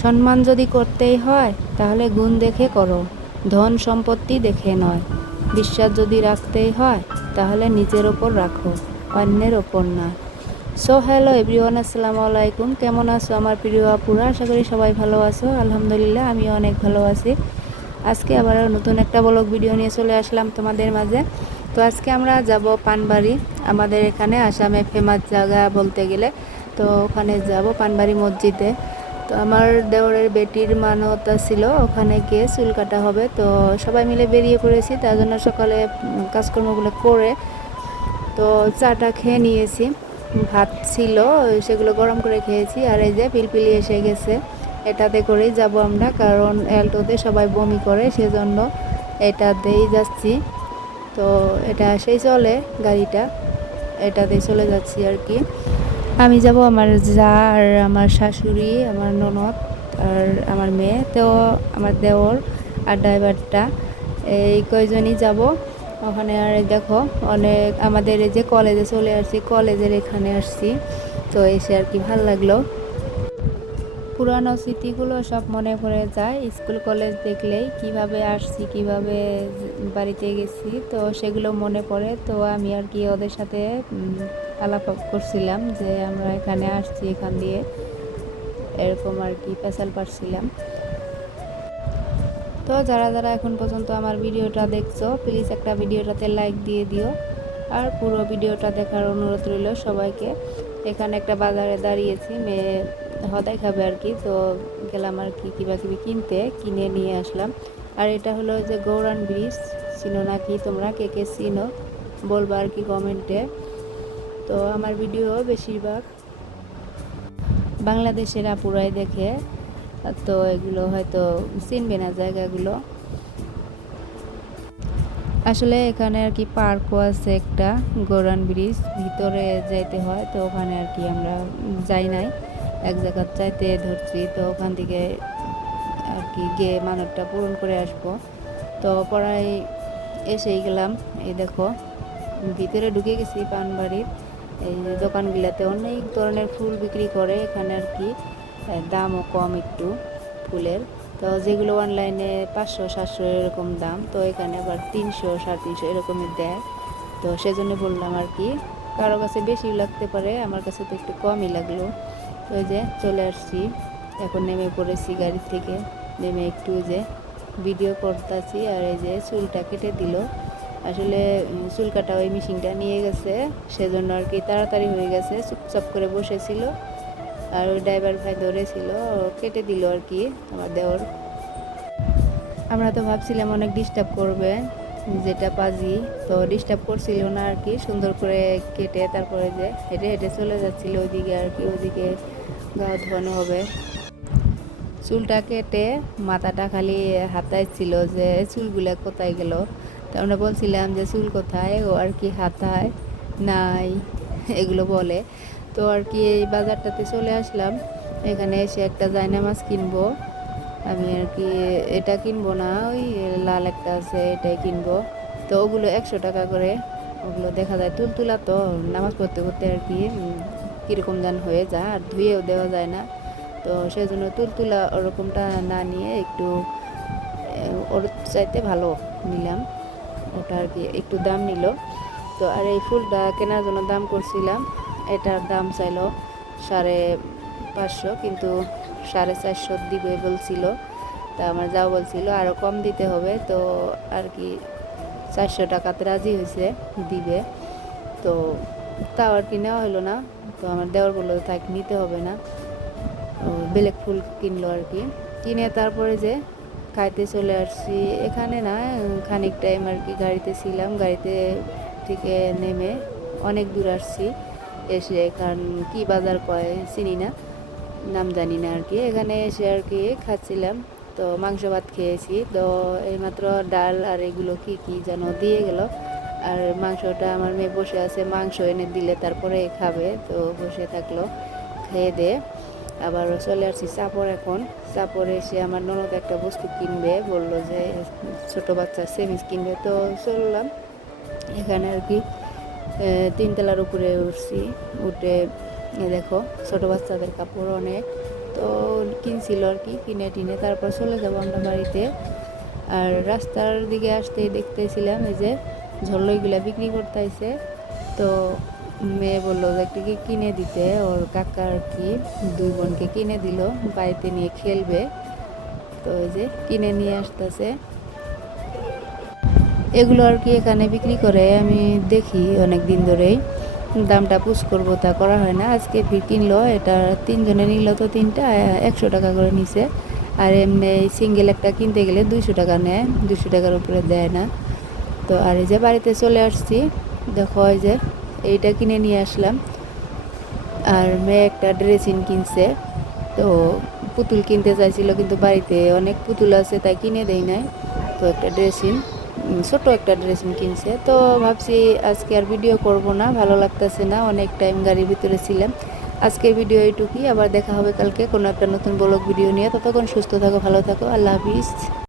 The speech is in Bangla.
সম্মান যদি করতেই হয় তাহলে গুণ দেখে করো, ধন সম্পত্তি দেখে নয়। বিশ্বাস যদি রাখতেই হয় তাহলে নিজের ওপর রাখো, অন্যের ওপর না। সো হ্যালো এভরিওয়ান, আসসালামু আলাইকুম। কেমন আছো আমার প্রিয় আপুরা? আশা করি সবাই ভালো আছো। আলহামদুলিল্লাহ আমি অনেক ভালো আছি। আজকে আবার নতুন একটা ব্লগ ভিডিও নিয়ে চলে আসলাম তোমাদের মাঝে। তো আজকে আমরা যাব পানবাড়ি, আমাদের এখানে আসামে ফেমাস জায়গা বলতে গেলে। তো ওখানে যাব পানবাড়ি মসজিদে। তো আমার দেওরের বেটির মানতা ছিল, ওখানে গিয়ে চুল কাটা হবে। তো সবাই মিলে বেরিয়ে পড়েছি, তার জন্য সকালে কাজকর্মগুলো করে তো চাটা খেয়ে নিয়েছি। ভাত ছিল, সেগুলো গরম করে খেয়েছি। আর এই যে পিলপিলি এসে গেছে, এটাতে করেই যাব আমরা, কারণ অ্যাল্টোতে সবাই বমি করে, সেজন্য এটাতেই যাচ্ছি। তো এটা সেই চলে গাড়িটা, এটাতেই চলে যাচ্ছি আর কি। আমি যাব, আমার যা আর আমার শাশুড়ি, আমার ননদ আর আমার মেয়ে, তো আমার দেওর আর ড্রাইভারটা, এই কয়জনই যাব ওখানে। আর দেখো অনেক আমাদের এই যে কলেজে চলে আসছি, কলেজের এখানে আসছি। তো এসে আর কি ভাল লাগলো, পুরানো স্মৃতিগুলো সব মনে পড়ে যায়। স্কুল কলেজ দেখলেই কিভাবে আসছি, কিভাবে বাড়িতে গেছি, তো সেগুলো মনে পড়ে। তো আমি আর কি ওদের সাথে আলাপ করছিলাম যে আমরা এখানে আসছি, এখান দিয়ে এরকম আর কি পেশাল পাচ্ছিলাম। তো যারা যারা এখন পর্যন্ত আমার ভিডিওটা দেখছো, প্লিজ একটা ভিডিওটাতে লাইক দিয়ে দিও, আর পুরো ভিডিওটা দেখার অনুরোধ রইল সবাইকে। এখানে একটা বাজারে দাঁড়িয়েছি, মেয়ে হদাই খাবে আর কি। তো গেলাম আর কি কিবা কিনতে, কিনে নিয়ে আসলাম। আর এটা হলো যে গৌরান ব্রিজ, চিনো নাকি তোমরা? কে কে চিনো বলবা আর কি কমেন্টে। তো আমার ভিডিও বেশিরভাগ বাংলাদেশের আপুরাই দেখে, তো এগুলো হয়তো চিনবে না জায়গাগুলো। আসলে এখানে আর কি পার্কও আছে একটা, গৌরান ব্রিজ ভিতরে যাইতে হয়। তো ওখানে আর কি আমরা যাই নাই, এক জায়গায় চাইতে ধরছি। তো ওখান থেকে আর কি গিয়ে মানবটা পূরণ করে আসবো। তো পড়ায় এসেই গেলাম। এই দেখো ভিতরে ঢুকে গেছি পানবাড়ির। এই যে দোকানগুলোতে অনেক ধরনের ফুল বিক্রি করে এখানে আর কি, দামও কম একটু ফুলের। তো যেগুলো অনলাইনে 500-700 এরকম দাম, তো এখানে আবার 300-350 এরকমই দেয়। তো সেজন্য বললাম আর কি, কারো কাছে বেশি লাগতে পারে, আমার কাছে তো একটু কমই লাগলো। তো ওই যে চলে আসছি, এখন নেমে পড়েছি গাড়ি থেকে। নেমে একটু যে ভিডিও করতেছি। আর এই যে চুলটা কেটে দিল, আসলে চুল কাটা ওই মেশিনটা নিয়ে গেছে, সেজন্য আর কি তাড়াতাড়ি হয়ে গেছে। চুপচাপ করে বসেছিল, আর ওই ড্রাইভার ভাই ধরেছিল, কেটে দিল আর কি আমার দেওর। আমরা তো ভাবছিলাম অনেক ডিস্টার্ব করবে, যেটা পাজি, তো ডিস্টার্ব করছিল না আর কি। সুন্দর করে কেটে তারপরে যে হেঁটে হেঁটে চলে যাচ্ছিল ওইদিকে আর কি, ওইদিকে গা ধোয়ানো হবে। চুলটা কেটে মাথাটা খালি হাতাইছিল যে চুলগুলো কোথায় গেল। তো আমরা বলছিলাম যে চুল কোথায়, ও আর কি হাতায় নাই এগুলো বলে। তো আর কি এই বাজারটাতে চলে আসলাম, এখানে এসে একটা জায়নামাজ কিনবো আমি আর কি। এটা কিনবো না, ওই লাল একটা আছে এটাই কিনবো। তো ওগুলো 100 টাকা করে। ওগুলো দেখা যায় তুলতুলা, তো নামাজ পড়তে পড়তে আর কি কীরকম যেন হয়ে যায়, আর ধুয়েও দেওয়া যায় না। তো সেই জন্য তুলতুলা ওরকমটা না নিয়ে একটু ওর চাইতে ভালো নিলাম, ওটা আর কি একটু দাম নিল। তো আর এই ফুলটা কেনার জন্য দাম করছিলাম, এটার দাম চাইলো 550, কিন্তু 450 দিবে বলছিল। তা আমার যাও বলছিল আরও কম দিতে হবে, তো আর কি 400 টাকাতে রাজি হয়েছে দিবে। তো তাও আর কি নেওয়া হলো না। তো আমার দেওয়ার বললো থাক, নিতে হবে না। বেলেগ ফুল কিনলো আর কি, কিনে তারপরে যে খাইতে চলে আসছি। এখানে না খানিক টাইম আর কি গাড়িতে ছিলাম, গাড়িতে থেকে নেমে অনেক দূর আসছি। এসে এখান কি বাজার কয় চিনি না, নাম জানি না আর কি। এখানে এসে আর কি খাচ্ছিলাম, তো মাংস ভাত খেয়েছি। তো এইমাত্র ডাল আর এগুলো কি কি যেন দিয়ে গেল। আর মাংসটা আমার মেয়ে বসে আছে, মাংস এনে দিলে তারপরে খাবে। তো বসে থাকলো, খেয়ে দিয়ে আবার চলে আসছি চাপড়। এখন চাপড়ে এসে আমার ননদ একটা বস্তু কিনবে, বলল যে ছোট বাচ্চার সেমিস কিনবে। তো চললাম এখানে আর কি 3 তলার উপরে উঠছি। উঠে দেখো ছোট বাচ্চাদের কাপড় অনেক। তো কিনছিল আর কি, কিনে টিনে তারপর চলে যাব আমরা বাড়িতে। আর রাস্তার দিকে আসতেই দেখতেছিলাম এই যে ঝল্লইগুলা বিক্রি করতেছে। তো মেয়ে বললো যে একটা কি কিনে দিতে, ওর কাকা আর কি 2 বোনকে কিনে দিল, বাড়িতে নিয়ে খেলবে। তো ওই যে কিনে নিয়ে আসতেছে এগুলো আর কি, এখানে বিক্রি করে আমি দেখি অনেক দিন ধরেই। দামটা পুষ করবো তা করা হয় না, আজকে ফির কিনলো। এটা 3 জনে নিল, তো 3টা 100 টাকা করে নিছে। আর এমনি সিঙ্গেল একটা কিনতে গেলে 200 টাকা নেয়, 200 টাকার উপরে দেয় না। তো আর এই যে বাড়িতে চলে আসছি, দেখো এই যে এইটা কিনে নিয়ে আসলাম। আর মেয়ে একটা ড্রেসিং কিনছে। তো পুতুল কিনতে চাইছিল, কিন্তু বাড়িতে অনেক পুতুল আছে তাই কিনে দেই নাই। তো একটা ড্রেসিং, ছোট একটা ড্রেসিং কিনছে। তো ভাবছি আজকে আর ভিডিও করব না, ভালো লাগতেছে না, অনেক টাইম গাড়ির ভিতরে ছিলাম। আজকের ভিডিও এইটুকুই, আবার দেখা হবে কালকে কোনো একটা নতুন ব্লগ ভিডিও নিয়ে। ততক্ষণ সুস্থ থাকো, ভালো থাকো, আল্লাহ হাফিজ।